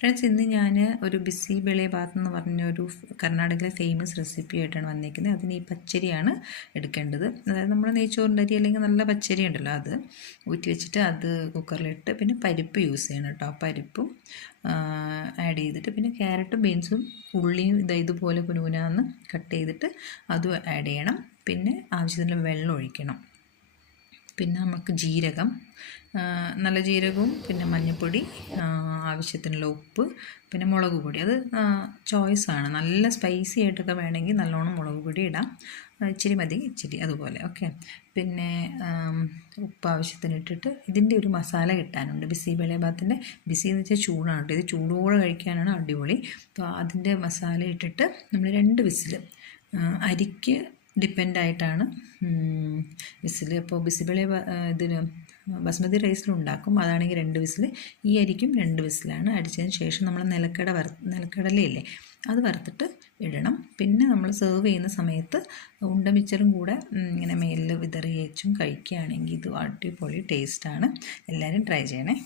Friends, ഇന്ന് ഞാൻ ഒരു ബിസി ബെളെബാത്ത് എന്ന് പറഞ്ഞൊരു കർണാടകയിലെ ഫേമസ് റെസിപ്പി ആയിട്ടാണ് വന്നിരിക്കുന്നത്. അതിന് ഈ പച്ചരിയാണ് എടുക്കേണ്ടത്. അതായത് നമ്മൾ നെയ്ച്ചോറിൻ്റെ അരി അല്ലെങ്കിൽ നല്ല പച്ചരി ഉണ്ടല്ലോ, അത് ഊറ്റി വെച്ചിട്ട് അത് കുക്കറിലിട്ട് പിന്നെ പരിപ്പ് യൂസ് ചെയ്യണം കേട്ടോ. പരിപ്പും ആഡ് ചെയ്തിട്ട് പിന്നെ ക്യാരറ്റും ബീൻസും ഉള്ളിയും ഇതുപോലെ കുനുകുനാന്ന് കട്ട് ചെയ്തിട്ട് അതും ആഡ് ചെയ്യണം. പിന്നെ ആവശ്യത്തിന് വെള്ളം ഒഴിക്കണം. പിന്നെ നമുക്ക് ജീരകം, നല്ല ജീരകവും പിന്നെ മഞ്ഞൾപ്പൊടി, ആവശ്യത്തിനുള്ള ഉപ്പ്, പിന്നെ മുളക് പൊടി. അത് ചോയ്സാണ്. നല്ല സ്പൈസി ആയിട്ടൊക്കെ വേണമെങ്കിൽ നല്ലോണം മുളക് പൊടി ഇടാം, ഇച്ചിരി മതി ഇച്ചിരി അതുപോലെ. ഓക്കെ. പിന്നെ ഉപ്പ് ആവശ്യത്തിന് ഇട്ടിട്ട് ഇതിൻ്റെ ഒരു മസാല കിട്ടാനുണ്ട്. ബിസി ബെളെബാത്തിൻ്റെ, ബിസി എന്ന് വെച്ചാൽ ചൂടാണ് കേട്ടോ. ഇത് ചൂടോടെ കഴിക്കാനാണ് അടിപൊളി. അപ്പോൾ അതിൻ്റെ മസാല ഇട്ടിട്ട് നമ്മൾ 2 വിസിൽ, അരിക്ക് ഡിപ്പെൻഡായിട്ടാണ് വിസിൽ. അപ്പോൾ ഇതിന് ബസ്മതി റൈസിലുണ്ടാക്കും, അതാണെങ്കിൽ 2 വിസിൽ. ഈ അരിക്കും 2 വിസിലാണ്. അടിച്ചതിന് ശേഷം നമ്മൾ നിലക്കടലയില്ലേ, അത് വറുത്തിട്ട് ഇടണം. പിന്നെ നമ്മൾ സെർവ് ചെയ്യുന്ന സമയത്ത് ഉണ്ട മിച്ചറും കൂടെ ഇങ്ങനെ മേലിൽ വിതറി വെച്ചും കഴിക്കുകയാണെങ്കിൽ ഇത് അടിപൊളി ടേസ്റ്റാണ്. എല്ലാവരും ട്രൈ ചെയ്യണേ.